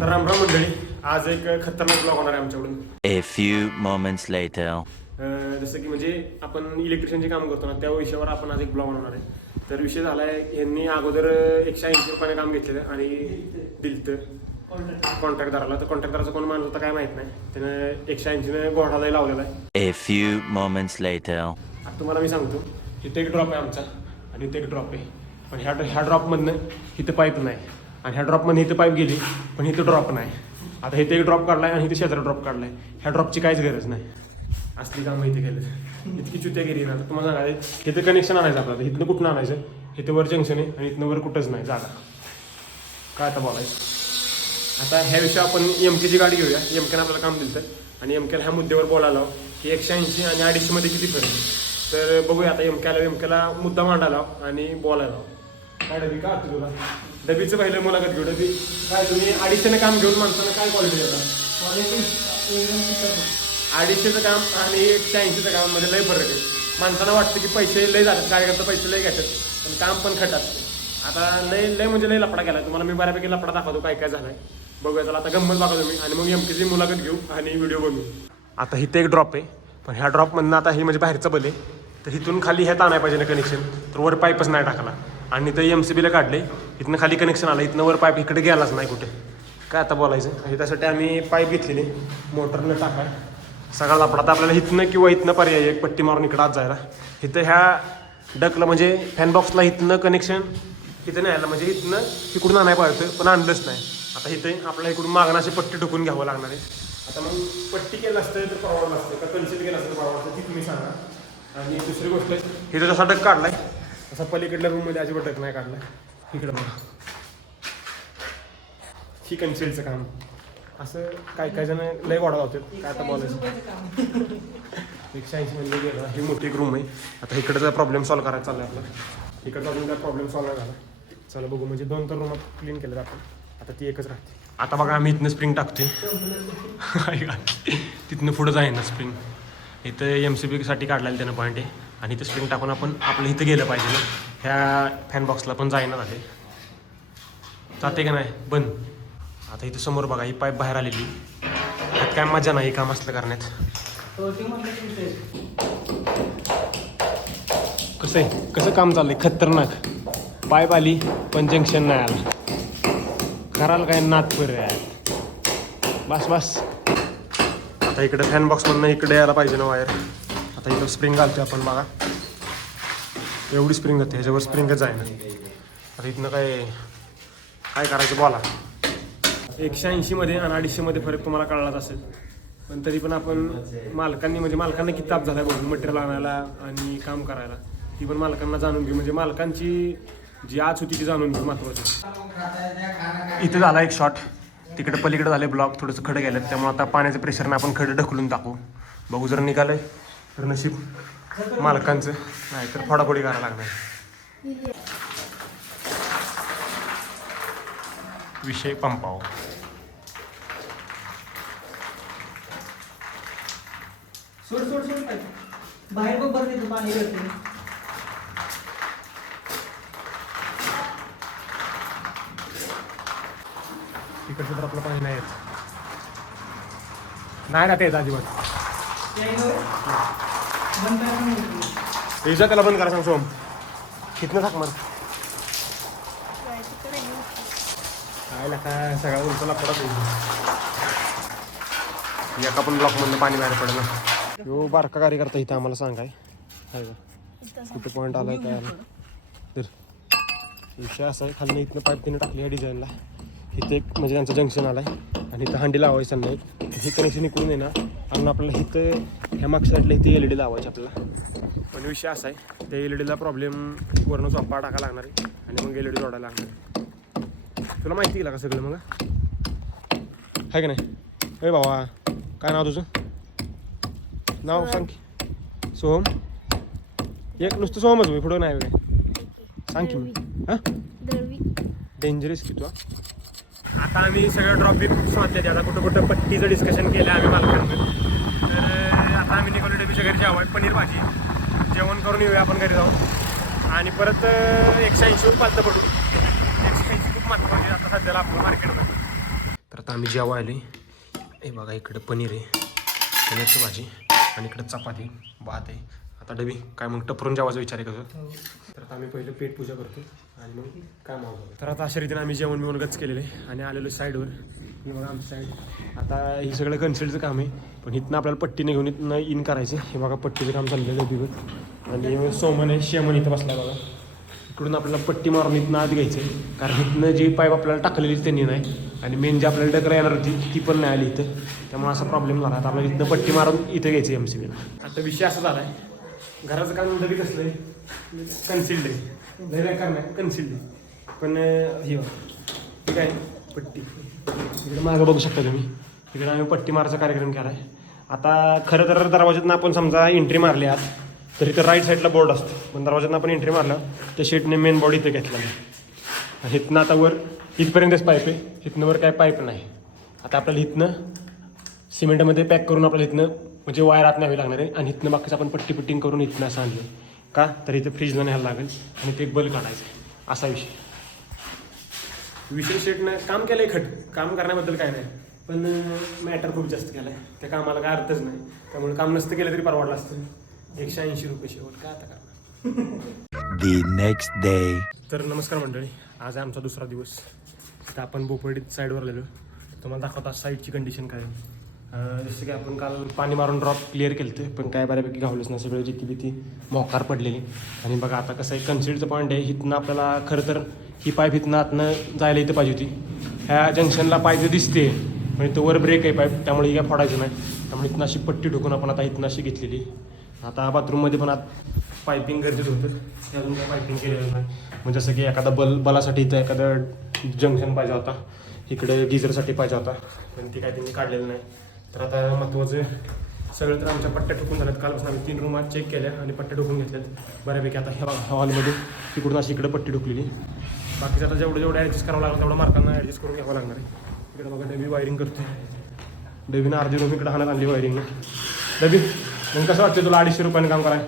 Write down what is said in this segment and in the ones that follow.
तर रामराम मंडळी आज एक खतरनाक ब्लॉग होणार आहे आमच्याकडून. A few moments later. अं, जसं की म्हणजे आपण इलेक्ट्रिशियनचे काम करतो ना त्या विषयावर आपण आज एक ब्लॉग बनवणार आहे. तर विषय झाला आहे यांनी अगोदर एकशे ऐंशी रुपयाने काम घेतलेलं आणि दिलतं. कॉन्ट्रॅक्टदाराला तर कॉन्ट्रॅक्टदाराचा कोण माणूस होता काय माहीत नाही. त्यानं एकशे ऐंशीने गोढालाही लावलेला आहे. A few moments later. आता तुम्हाला मी सांगतो इथे एक ड्रॉप आहे आमचा आणि इथे एक ड्रॉप आहे. पण ह्या ह्या ड्रॉपमधनं इथं पाईप नाही. आणि ह्या ड्रॉपमध्ये इथं पाईप गेली पण इथं ड्रॉप नाही. आता इथे एक ड्रॉप काढलाय आणि इथे शेजारा ड्रॉप काढलाय. ह्या ड्रॉपची काहीच गरज नाही. असली काम इथे केलं इतकी चुत्यागिरी ना आता तुम्हाला सांगायचं इथं कनेक्शन आणायचं आपल्याला. इथनं कुठनं आणायचं? इथं वर जंक्शन आहे आणि इथनं वर कुठंच नाही जागा. काय आता बोलायचं? आता ह्या विषयी आपण एम केची गाडी घेऊया. एम केनं आपल्याला काम दिलं तर आणि एम केला ह्या मुद्द्यावर बोलायला की एकशे ऐंशी आणि अडीचशेमध्ये किती फरक आहे? तर बघूया आता एम केला एम केला मुद्दा मांडायला आणि बोलायला काय डबी का तुला डबीचं पहिलं मुलाखत घेऊ डबी. काय तुम्ही अडीचशेने काम घेऊन माणसानं काय क्वालिटी देता? अडीचशेचं काम आणि एकशे ऐंशीचं कामामध्ये लय फरक आहे. माणसाला वाटतं की पैसे लय जातात कार्यकर्ता पैसे लय घेतात पण काम पण खट असते. आता लय लय म्हणजे लय लपडा केला. तुम्हाला मी बऱ्यापैकी लपडा दाखवतो काय काय झालाय. बघूया चला आता गंमत बघा तुम्ही आणि मग एमकीची मुलाखत घेऊ आणि व्हिडिओ बनवू. आता इथे एक ड्रॉप आहे. पण ह्या ड्रॉपमधनं आता हे म्हणजे बाहेरचं बल आहे. तर इथून खाली ह्यात आणायला पाहिजे ना कनेक्शन तर वर पाईपच नाही टाकला. आणि इथं एम सी बीला काढले. इथनं खाली कनेक्शन आलं. इथनं वर पाईप इकडे गेलाच नाही कुठे. काय आता बोलायचं? आणि त्यासाठी आम्ही पाईप घेतलेली. मोटरनं टाकाय. सगळा लपडा तर आपल्याला इथनं किंवा इथनं पर्याय आहे, एक पट्टी मारून इकडं आत जायला. इथं ह्या डकला म्हणजे फॅनबॉक्सला इथनं कनेक्शन इथं नाही आलं म्हणजे इथनं इकडून आणायला पाहिजे पण आणलंच नाही. आता इथे आपल्याला इकडून मागणं पट्टी टुकून घ्यावं लागणार आहे. आता मग पट्टी केलं असतं तर परवडलं असतं का कन्सिल केलं असतं तर परवडलं ती तुम्ही सांगा. आणि दुसरी गोष्ट इथं जसा डक काढलाय तसा पलीकडल्या रूममध्ये अजिबात नाही काढलाय इकडं बघा. ही कन्सिलचं काम. असं काय काय जण लय वाढवा होते काय आता बोलायचं? एकशे ऐंशी म्हणजे गेलं ही मोठी एक रूम आहे. आता इकडचा प्रॉब्लेम सॉल्व करायचा चाललाय आपला. इकडचा अजून काय प्रॉब्लेम सॉल्व नाही झाला. चला बघू म्हणजे दोन तर रूम क्लीन केलेत आपण. आता ती एकच राहते. आता बघा आम्ही इथनं स्प्रिंग टाकतोय. तिथनं पुढं जाईन ना स्प्रिंग इथं एम सी बीसाठी काढलेलं त्यानं पॉईंट आहे. आणि इथं स्प्रिंग टाकून आपण आपलं इथं गेलं पाहिजे ना. ह्या फॅन बॉक्सला पण जाईना झाले जाते का नाही? बंद. आता इथं समोर बघा ही पाईप बाहेर आलेली. त्यात काय मजा नाही काम असलं करण्यात कसं आहे? कसं काम चाललंय? खतरनाक. पाईप आली पण जंक्शन नाही आलं. कराल काय नात पर बस बस. आता इकडे फॅन बॉक्स म्हणून इकडे यायला पाहिजे ना वायर आता इथं स्प्रिंग घालतोय आपण बघा. एवढी स्प्रिंग जाते ह्याच्यावर स्प्रिंगच आहे ना. आता इथनं काय काय करायचं बोला एकशे ऐंशीमध्ये आणि अडीचशेमध्ये फरक तुम्हाला कळलाच असेल. पण तरी पण आपण मालकांनी म्हणजे मालकांना किती ताप झाला बघून मटेरियल आणायला आणि काम करायला. ती पण मालकांना जाणून घेऊ म्हणजे मालकांची जी आज होती ती जाणून घेऊ महत्वाची. इथं झाला एक शॉट तिकडे पलीकडे झाले ब्लॉक थोडंसं खडं गेलं. त्यामुळे आता पाण्याच्या प्रेशरनं आपण खडं ढकलून टाकू. बघू जर निघालं तर नशीब मालकांचं. नाही तर फोडाफोडी करायला लागणार. विषय पंपाव. सोड सोड सोड बाहेर बघ पाणी तिकडचं तर आपलं पाणी नाही येत नाही ना ते अजिबात. इजा त्याला बंद करा सांग सोम. कितनं थाक मार. काय काय सगळा उलटला पडत एका पण ब्लॉकमधनं पाणी बाहेर पडलं. यो बारका कार्यकर्ता इथं आम्हाला सांगाय. हाय का कुठं पॉईंट आलाय काय आलं. तर विषय असा आहे खाली इथनं पाईप तिने टाकली या डिझाईनला इथे एक म्हणजे त्यांचं जंक्शन आलाय. आणि इथं हंडी लावायचं नाही. हे कनेक्शन इकडून आहे ना आणि आपल्याला इथं ह्या मागच्या साईडला इथे एल ई डी लावायची आपल्याला. पण विषय असा आहे त्या एल ई डीला प्रॉब्लेम वरनं चोपा टाका लागणार आहे आणि मग एल ई डी जोडायला लागणार आहे. तुला माहिती केला का सगळं मग? आहे का नाही? अरे बाबा काय नाव तुझं? नाव सांग सोहम? एक नुसतं सोहमच मी पुढं नाही काय? सांग की हां? डेंजरस की तू हा? आता आम्ही सगळं ड्रॉप बिप स्वाधले आता कुठं कुठं पट्टीचं डिस्कशन केलं आम्ही मालकांचं तर आता आम्ही निघालो डबीच्या घरी जेवण पनीर भाजी. जेवण करून येऊया आपण घरी जाऊ आणि परत एकशे ऐंशी पालतं पडू एकशे ऐंशी खूप महत्त्वाची आता सध्याला आपलं मार्केटमध्ये तर आता आम्ही जेव्हा आले हे बघा इकडं पनीर आहे. पनीरची भाजी. आणि इकडं चपाती भात आहे. आता डबी काय मग टपरून जेवायचा विचार आहे कसं तर आता आम्ही पहिलं पेट पूजा करतो. आणि मग काम तर आता अशा रीतीने आम्ही जेवण बिवण गच केलेलं आहे आणि आलेलो साईडवर हे बघा आमची साईड आता हे सगळं कन्सिडचं काम आहे पण इथनं आपल्याला पट्टीने घेऊन इथनं इन करायचं हे बघा पट्टीचं काम चाललेलं आहे दिवस आणि सोमन आहे शेमन इथं बसला बघा. इकडून आपल्याला पट्टी मारून इथनं आत घ्यायचं आहे कारण इथनं जी पाईप आपल्याला टाकलेली त्यांनी नाही. आणि मेन जी आपल्याला डकरा येणार होती ती पण नाही आली इथं. त्यामुळे असा प्रॉब्लेम झाला. आता आपल्याला इथनं पट्टी मारून इथं घ्यायची एम सी बीला आता विषय असा झाला आहे घराचं काम डबी कसलं आहे? कन्सिल्ड आहे. लय बेकार नाही कन्सिल्ड पण हे ठीक आहे पट्टी. इकडे मागं बघू शकता तुम्ही. इकडे आम्ही पट्टी मारायचा कार्यक्रम केला आहे आता खरं तर दरवाज्यातनं आपण समजा एंट्री मारली आत तर इथं राईट साईडला बोर्ड असतो. पण दरवाज्यातनं आपण एंट्री मारलं तर शेटने मेन बॉडी इथं घेतला नाही इथनं आता वर इथपर्यंतच पाईप आहे. इथनं वर काय पाईप नाही. आता आपल्याला इथनं सिमेंटमध्ये पॅक करून आपल्याला इथनं म्हणजे वायर आत न्यावी लागणार आहे. आणि इथनं बाकीचं आपण पट्टी पट्टिंग करून इथनं असं आणलं का? तर इथं फ्रीजला न्यायला लागेल आणि ते एक बल काढायचं असा विषय. विषय शेटनं काम केलं आहे खट. काम करण्याबद्दल काय नाही. पण मॅटर खूप जास्त केलं आहे त्या कामाला काय अर्थच नाही. त्यामुळे काम नसतं केलं तरी परवडलं असतं. एकशे ऐंशी रुपये शेवट. काय आता करणार. तर नमस्कार मंडळी. आज आहे आमचा दुसरा दिवस. तर आपण बोपर्डीत साईडवर आलेलो. तुम्हाला दाखवता साईडची कंडिशन काय आहे. जसं की आपण काल पाणी मारून ड्रॉप क्लिअर केलं ते पण काय बऱ्यापैकी घावलंच नाही सगळं जिथे भीती मोकार पडलेली. आणि बघा आता कसं आहे कन्सिडचं पॉईंट आहे इथनं आपल्याला खरं तर ही पाईप इथनं आतनं जायला इथं पाहिजे होती. ह्या जंक्शनला पाहिजे दिसते म्हणजे तो वर ब्रेक आहे पाईप त्यामुळे ही काय फोडायचं नाही. त्यामुळे इथनं अशी पट्टी ढोकून आपण आता इथनं अशी घेतलेली. आता बाथरूममध्ये पण आत पायपिंग गरजेचं होतं. ते अजून काय पायपिंग केलेलं नाही. म्हणजे जसं की एखादा बल बलासाठी इथं एखादं जंक्शन पाहिजे होता. इकडे गिझरसाठी पाहिजे होता. पण ते काय त्यांनी काढलेलं नाही. तर आता महत्त्वाचं सगळं तर आमच्या पट्ट्या ठोकून झाल्यात. कालपासून आम्ही तीन रूम चेक केल्या आणि पट्ट्या ठोकून घेतल्यात. बऱ्यापैकी आता ह्या हॉलमध्ये तिकडून अशी इकडे पट्टी ठोकलेली. बाकीचं आता जेवढं जेवढं ॲडजस्ट करावं लागलं तेवढं मार्कांना ॲडजस्ट करून घ्यावं लागणार आहे. इकडे बघा डबी वायरिंग करते डबीनं अर्धी रूम इकडे हाणत आणली वायरिंगनं डबी मग कसं वाटतं तुला अडीचशे रुपयाने काम कराय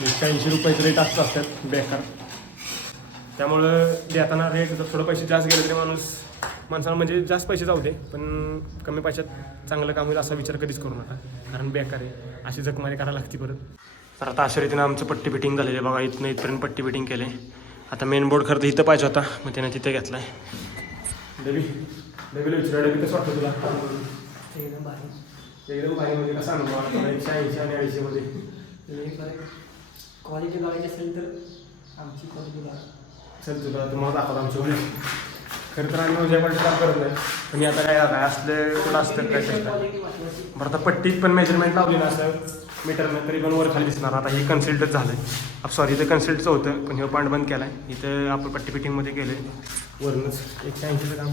एकशे ऐंशी रुपयाचे रेट असतात बेकार. त्यामुळं देताना रेट जर थोडं पैसे जास्त गेले तरी माणूस माणसाला म्हणजे जास्त पैसे जाऊ दे पण कमी पैशात चांगलं काम होईल असा विचार कधीच करू नका. कारण बेकार आहे. अशी जगमारी करायला लागते परत. तर आता अशा रीतीनं आमचं पट्टी फिटिंग झालेलं आहे. बघा इथनं इथपर्यंत पट्टी फिटिंग केले आता मेन बोर्ड खरं तर इथं पाहिजे होता. मग त्याने तिथे घेतला आहे डेबी डेबीला विचारा. डेबी कसं वाटतं तुला? एकदम भारी. एकदम भारी म्हणजे कसा अनुभव एकशे ऐंशी आणि अडीचशेमध्ये क्वालिटी बघायची असेल तर आमची क्वालिटी बघा चल तुला तुम्हाला दाखवतो आमच्या खरं तर आम्ही उद्या पण काम करत नाही पण आता काय काय असलं कुठं असतं काय चेष्टा बरं आता पट्टीत पण मेजरमेंट लावली ना असं मीटरनं तरी पण वर खाली दिसणार. आता हे कन्सिल्टच झालं आहे सॉरी इथं कन्सिल्टचं होतं पण हे पॉईंट बंद केला आहे इथं आपण पट्टी फिटिंगमध्ये केलं वरूनच एकशे ऐंशीचं काम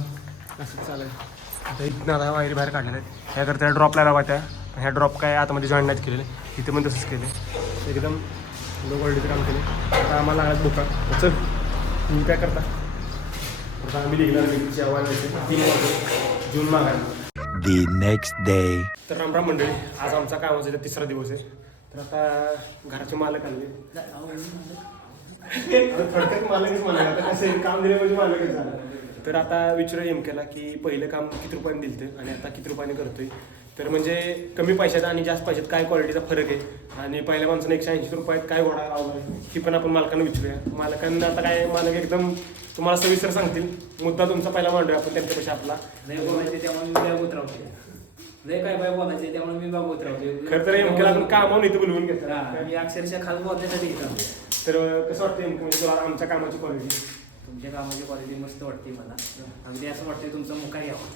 असं चालू आहे आता इथनं आता वायरी बाहेर काढलेल्या आहेत. ह्याकरता ड्रॉप लायला होत्या पण ह्या ड्रॉप काय आतमध्ये जॉईन नाही केलेले. इथं पण तसंच केलं एकदम लो क्वालिटीचं काम केलं आता आम्हाला लागत दुकान. चल तुम्ही काय करता? आम्ही निघणार तीन वाजता जून मागायला The next day. तर रामराम मंडळी आज आमचा कामाचा इथं तिसरा दिवस आहे तर आता घराचे मालक आले थोडक्यात मालकच मालक आता कसं काम दिले म्हणजे मालकच झालं तर आता विचारू एम केला की पहिलं काम किती रुपयाने दिलं आणि आता किती रुपयाने करतोय तर म्हणजे कमी पैशात आणि जास्त पैशात काय क्वालिटीचा फरक आहे आणि पहिल्या माणसाने एकशे ऐंशी रुपयात काय घोडा लावला ही पण आपण मालकांना विचारूया मालकांना आता काय मालक एकदम तुम्हाला सविस्तर सांगतील. मुद्दा तुमचा पहिला मांडूया आपण त्यांच्यापेक्षा आपला. लय बोलायचे त्यामुळे मी बागवत राहते लय काय बाय बोलायचे त्यामुळे मी बागवत राहते खरं तर एम केला आपण कामावून इथं बोलवून घेतलं हा, मी अक्षरशः खास बोलण्यासाठी येतो तर कसं वाटतं नेमकं? म्हणजे तुला आमच्या कामाची क्वालिटी तुमच्या कामाची क्वालिटी मस्त वाटते मला. अगदी असं वाटते तुमचा मुका घ्यावा.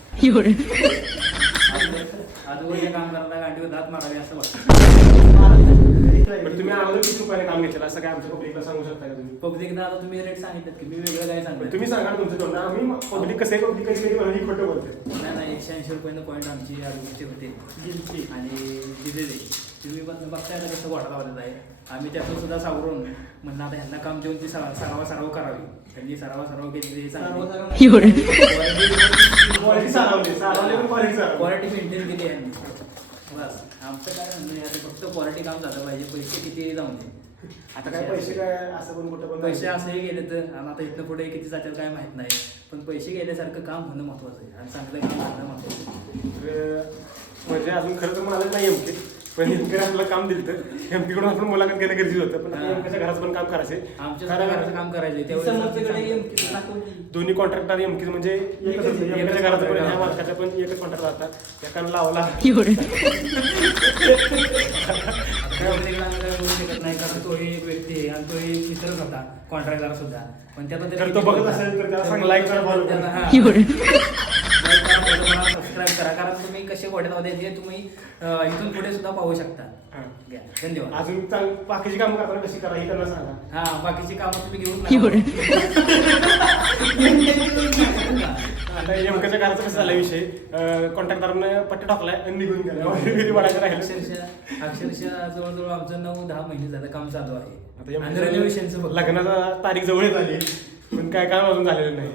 आजूबाजूच्या काम करताना गांडीवर दात मारावे असं वाटतं पण तुम्ही आम्हाला किती घेतलं असं काय आमच्या पब्लिकला सांगू शकता का तुम्ही? पब्लिकला आता तुम्ही रेट सांगितलं की मी वेगळं काय सांगतो तुम्ही सांगा तुमचं तोंड आम्ही पब्लिक कसं आहे पब्लिक कशी कधी मला खोटं बोलते नाही नाही एकशे ऐंशी रुपयानं पॉईंट आमची आरोग्याचे होते. आणि दिलेले. तुम्ही पण बघताय ना कसं वाटा लावलेलं आहे. आम्ही त्यातून सुद्धा सावरून म्हणलं आता ह्यांना काम देऊन ती सरा- सरावा सराव करावी. त्यांनी सरावा सराव केली क्वालिटी सारावली सारावली पण क्वालिटी सारावली. क्वालिटी मेंटेन केली यांनी. बस. आमचं काय म्हणणं आहे आता फक्त क्वालिटी काम झालं पाहिजे. पैसे किती जाऊन दे. आता काय पैसे काय? असं पण कुठं पण पैसे असेही गेले तर आणि आता इथनं पुढे किती जातील काय माहीत नाही. पण पैसे गेल्यासारखं काम होणं महत्वाचं आहे आणि चांगलं काम करणं महत्वाचं आहे. म्हणजे अजून खरं तर मला नाही एमके पण एमके आपलं काम दिलं तर एमके कडून आपण मुलाखत घेणं गरजेचं होतं पण हा. एमकेच्या घराचं पण काम करायचंय. आमच्या सुद्धा घराचं काम करायचं की. दोन्ही कॉन्ट्रॅक्टर एमके म्हणजे एकच होतं. एकच एमकेच्या घराचं पण. ह्या पण एकच कॉन्ट्रॅक्ट राहतात एकानं लावला. आम्ही काय बोलू शकत नाही कारण तो एक व्यक्ती आहे आणि तो एक मित्रच होता कॉन्ट्रॅक्टर सुद्धा. पण त्याला तर तो बघत असेल तर त्याला सांग, like करा, follow करा. सबस्क्राईब करा कारण वडील होते हे तुम्ही अं, इथून पुढे सुद्धा पाहू शकता. हा. घ्या. धन्यवाद. अजून चांग बाकीची काम करताना कशी करा ही त्यांना सांगा. हा बाकीची कामं तुम्ही घेऊन नका. आता एमकेच्या घराचं कसं झालं विषय? कॉन्ट्रॅक्टरनं पट्टे टाकलाय आणि निघून गेला वाढायचं राहिलं. अक्षरशः अक्षरशः जवळजवळ आमचं नऊ दहा महिने झालं काम चालू आहे. आता आणि बघ. लग्नाचा तारीख जवळ येत आली. पण काय काम अजून झालेलं नाही.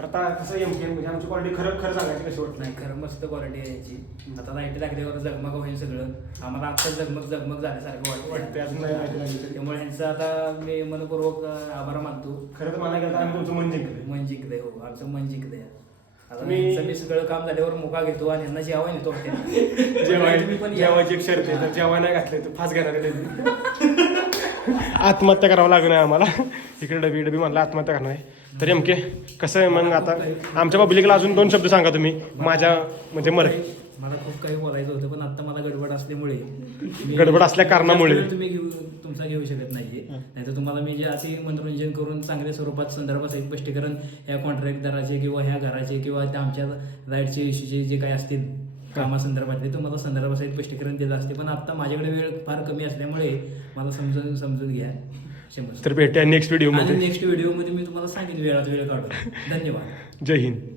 तर आता कसं एमके म्हणजे आमची क्वालिटी खरं खरं सांगायची कशी वाटत नाही. खरं मस्त क्वालिटी आहे याची. आता लाइट लागल्यावर जगमग होईल सगळं. आम्हाला आता जगमग जगमग झाल्यासारखं वाटतं वाटते अजून नाही माहिती लागली तरी. त्यामुळे ह्यांचं आता मी मनपूर्वक आभार मानतो. खरं तर मला गेलं आम्ही तुमचं मन जिंकलं मन जिंकलंय हो. आमचं मन जिंकलंय. आता मी- ह्यांचं मी सगळं काम झाल्यावर मुका घेतो आणि यांना जेवाय नेतो हॉटेल जेवाय तुम्ही पण या. जेवायची एक शर्त आहे तर जेवाय नाही घातले तर फास आहे त्यांनी. आत्महत्या करावं लागणार आहे आम्हाला. इकडे डबी डबी म्हणला आत्महत्या करणार आहे. तर एमके कसं आहे मग आता? आमच्या पब्लिकला अजून दोन शब्द सांगा तुम्ही. माझ्या म्हणजे मर. मला खूप काही बोलायचं होतं पण आता मला गडबड असल्यामुळे. गडबड असल्या कारणामुळे. तुम्ही घेऊ तुमचा घेऊ शकत नाहीये. नाहीतर तुम्हाला मी जे अति मनोरंजन करून चांगल्या स्वरूपात संदर्भासहित स्पष्टीकरण या कॉन्ट्रॅक्टदाराचे किंवा ह्या घराचे किंवा त्या आमच्या लाईटचे इश्यूचे जे काही असतील कामासंदर्भातले तुम्हाला संदर्भासहित स्पष्टीकरण दिलं असते पण आता माझ्याकडे वेळ फार कमी असल्यामुळे मला समजून समजून घ्या. शंभर तर भेटूया नेक्स्ट व्हिडिओमध्ये नेक्स्ट व्हिडिओमध्ये मी तुम्हाला सांगेन वेळात वेळ काढून. धन्यवाद. जय हिंद.